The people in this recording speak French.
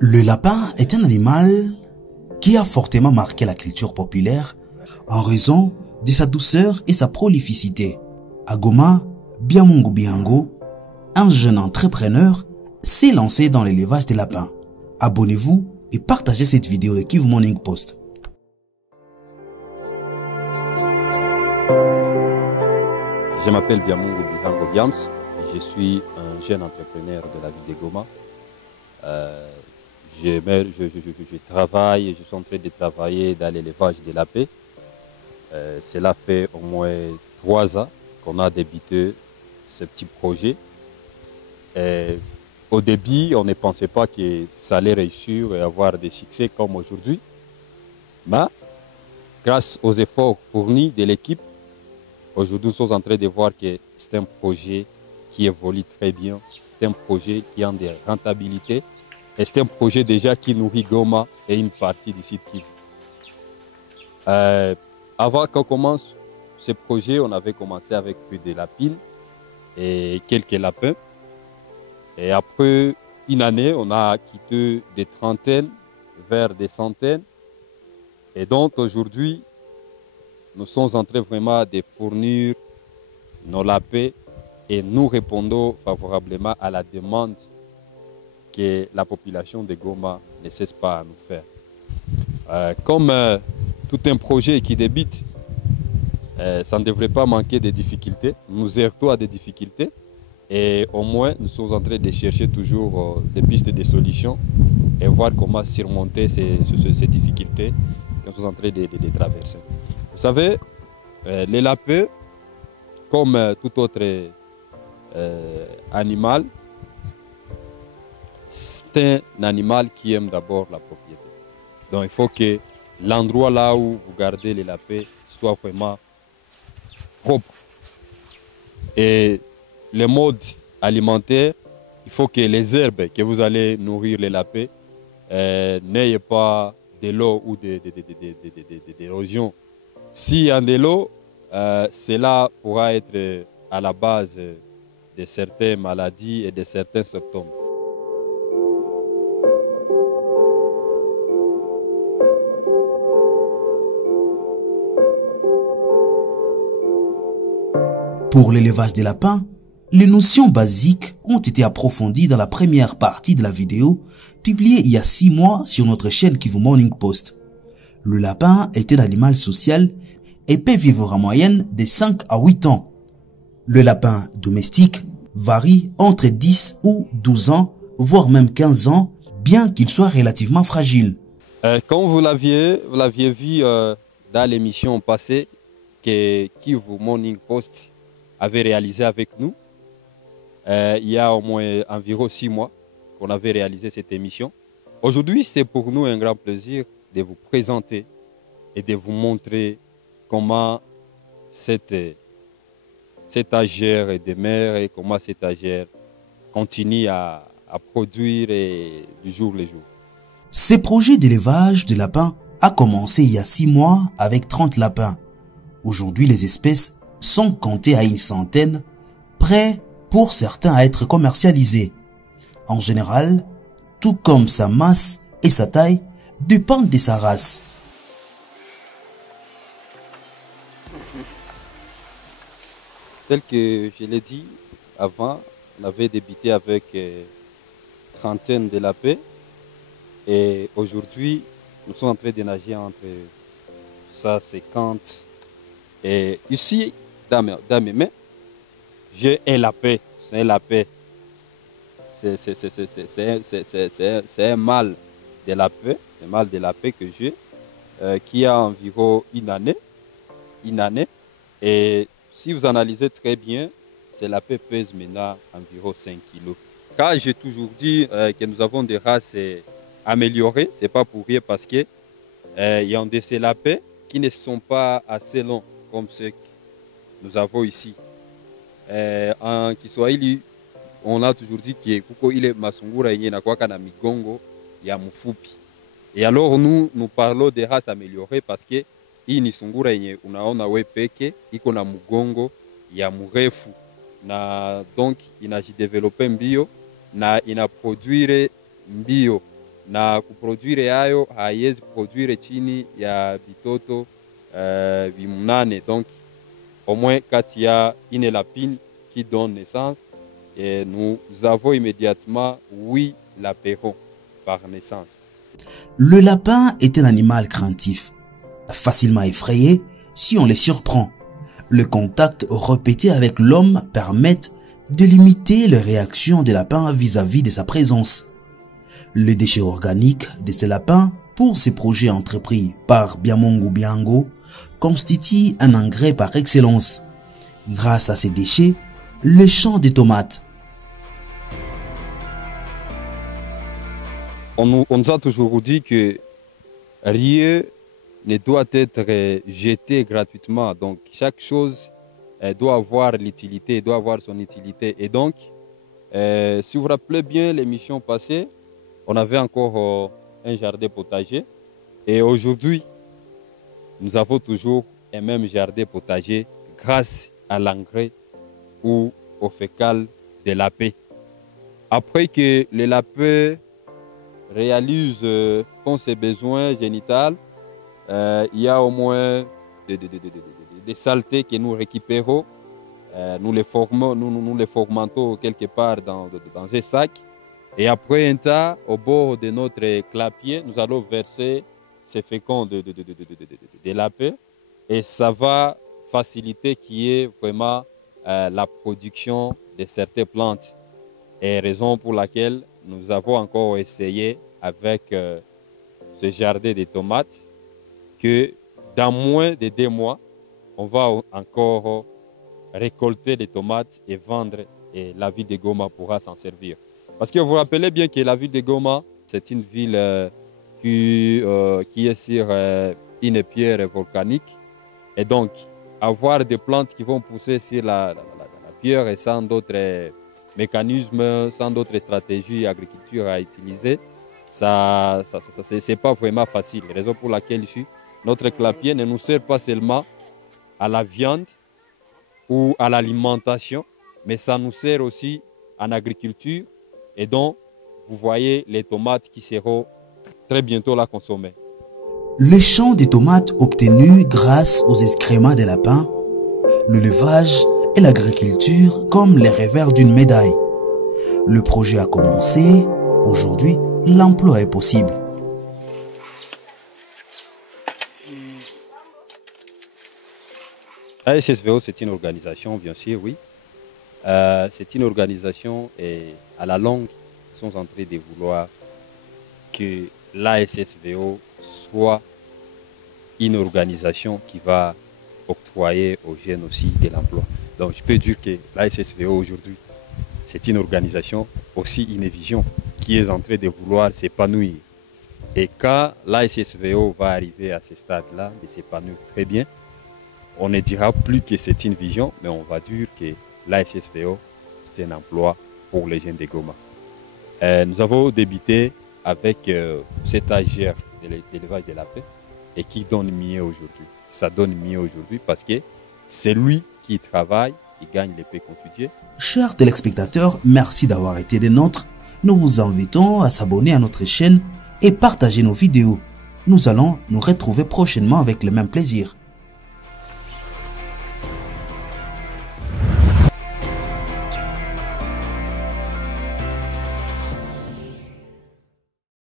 Le lapin est un animal qui a fortement marqué la culture populaire en raison de sa douceur et sa prolificité. À Goma, Biamungu Biango, un jeune entrepreneur s'est lancé dans l'élevage des lapins. Abonnez-vous et partagez cette vidéo de Kivu Morning Post. Je m'appelle Biamungu Biango Biams, je suis un jeune entrepreneur de la ville de Goma. Je travaille, je suis en train de travailler dans l'élevage de lapins. Cela fait au moins 3 ans qu'on a débuté ce petit projet. Au début, on ne pensait pas que ça allait réussir et avoir des succès comme aujourd'hui. Mais grâce aux efforts fournis de l'équipe, aujourd'hui, nous sommes en train de voir que c'est un projet qui évolue très bien. C'est un projet qui a des rentabilités. Et c'est un projet déjà qui nourrit Goma et une partie du site Kivu. Avant qu'on commence ce projet, on avait commencé avec plus de lapines et quelques lapins. Et après une année, on a quitté des trentaines vers des centaines. Et donc aujourd'hui, nous sommes en train vraiment de fournir nos lapins et nous répondons favorablement à la demande que la population de Goma ne cesse pas à nous faire. Comme tout un projet qui débute, ça ne devrait pas manquer de difficultés. Nous heurtons à des difficultés et au moins nous sommes en train de chercher toujours des pistes de solutions et voir comment surmonter ces difficultés que nous sommes en train de traverser. Vous savez, les lapins, comme tout autre animal, c'est un animal qui aime d'abord la propriété. Donc il faut que l'endroit là où vous gardez les lapins soit vraiment propre. Et le mode alimentaire, il faut que les herbes que vous allez nourrir les lapins n'aient pas de l'eau ou d'érosion. S'il y a de l'eau, cela pourra être à la base de certaines maladies et de certains symptômes. Pour l'élevage des lapins, les notions basiques ont été approfondies dans la première partie de la vidéo publiée il y a 6 mois sur notre chaîne Kivu Morning Post. Le lapin est un animal social et peut vivre en moyenne de 5 à 8 ans. Le lapin domestique varie entre 10 ou 12 ans, voire même 15 ans, bien qu'il soit relativement fragile. Comme vous l'aviez vu dans l'émission passée que Kivu Morning Post avait réalisé avec nous, il y a au moins environ 6 mois qu'on avait réalisé cette émission. Aujourd'hui, c'est pour nous un grand plaisir de vous présenter et de vous montrer comment cette agère demeure et comment cette agère continue à produire du jour le jour. Ce projet d'élevage de lapins a commencé il y a 6 mois avec 30 lapins. Aujourd'hui, les espèces sont comptées à une centaine, prêts pour certains à être commercialisés. En général, tout comme sa masse et sa taille dépendent de sa race. Tel que je l'ai dit avant, on avait débuté avec trentaine de lapins et aujourd'hui, nous sommes en train de nager entre 50. Et ici, dans mes mains, j'ai un lapin. C'est un lapin. C'est un mâle de lapin. C'est un mâle de lapin que j'ai, qui a environ une année. Et si vous analysez très bien, ce lapin pèse maintenant environ 5 kilos. Car j'ai toujours dit que nous avons des races améliorées, ce n'est pas pour rien parce qu'il y a de ces lapins qui ne sont pas assez longs comme ceux que nous avons ici. En Kiswahili, on a toujours dit que kuko ile masungura yenye na kwaka na migongo ya mfupi. Et alors nous parlons des races améliorées parce que hii ni sungura yenye unaona we peke iko na mgongo ya mrefu na donc inajidevelope mbio na inaproduire mbio na kuproduire hayo haiwezi produire chini ya bitoto bimunane. Donc au moins quand il y a une lapine qui donne naissance, et nous avons immédiatement 8 lapérons par naissance. Le lapin est un animal craintif, facilement effrayé si on les surprend. Le contact répété avec l'homme permet de limiter les réactions des lapins vis-à-vis de sa présence. Les déchets organiques de ces lapins, pour ces projets entrepris par Biamongo Biango, constituent un engrais par excellence. Grâce à ces déchets, le champ des tomates. On nous a toujours dit que rien ne doit être jeté gratuitement. Donc chaque chose doit avoir l'utilité, doit avoir son utilité. Et donc, si vous vous rappelez bien l'émission passée, on avait encore un jardin potager. Et aujourd'hui, nous avons toujours un même jardin potager grâce à l'engrais ou au fécal de lapin. Après que le lapin réalise font ses besoins génitaux, il y a au moins des saletés que nous récupérons. Nous les formatons quelque part dans un sac. Et après un temps, au bord de notre clapier, nous allons verser ces féconds de lapin. Et ça va faciliter qui est vraiment la production de certaines plantes. Et raison pour laquelle nous avons encore essayé avec ce jardin de tomates que dans moins de 2 mois, on va encore récolter des tomates et vendre et la ville de Goma pourra s'en servir. Parce que vous vous rappelez bien que la ville de Goma, c'est une ville qui est sur une pierre volcanique. Et donc, avoir des plantes qui vont pousser sur la pierre et sans d'autres mécanismes, sans d'autres stratégies d'agriculture à utiliser, c'est pas vraiment facile. Raison pour laquelle ici, notre clapier ne nous sert pas seulement à la viande ou à l'alimentation, mais ça nous sert aussi en agriculture. Et donc, vous voyez les tomates qui seront très bientôt là consommées. Le champ des tomates obtenu grâce aux excréments des lapins, le levage et l'agriculture comme les revers d'une médaille. Le projet a commencé. Aujourd'hui, l'emploi est possible. ASSVO, c'est une organisation, bien sûr, oui. C'est une organisation et à la longue, ils sont en train de vouloir que l'ASSVO soit une organisation qui va octroyer aux jeunes aussi de l'emploi. Donc je peux dire que l'ASSVO aujourd'hui, c'est une organisation, aussi une vision qui est en train de vouloir s'épanouir. Et quand l'ASSVO va arriver à ce stade-là, de s'épanouir très bien, on ne dira plus que c'est une vision, mais on va dire que l'ASSVO, c'est un emploi pour les jeunes de Goma. Nous avons débuté avec cet AGR de l'élevage de lapins et qui donne mieux aujourd'hui. Ça donne mieux aujourd'hui parce que c'est lui qui travaille, il gagne les paix quotidiens. Chers téléspectateurs, merci d'avoir été des nôtres. Nous vous invitons à s'abonner à notre chaîne et partager nos vidéos. Nous allons nous retrouver prochainement avec le même plaisir.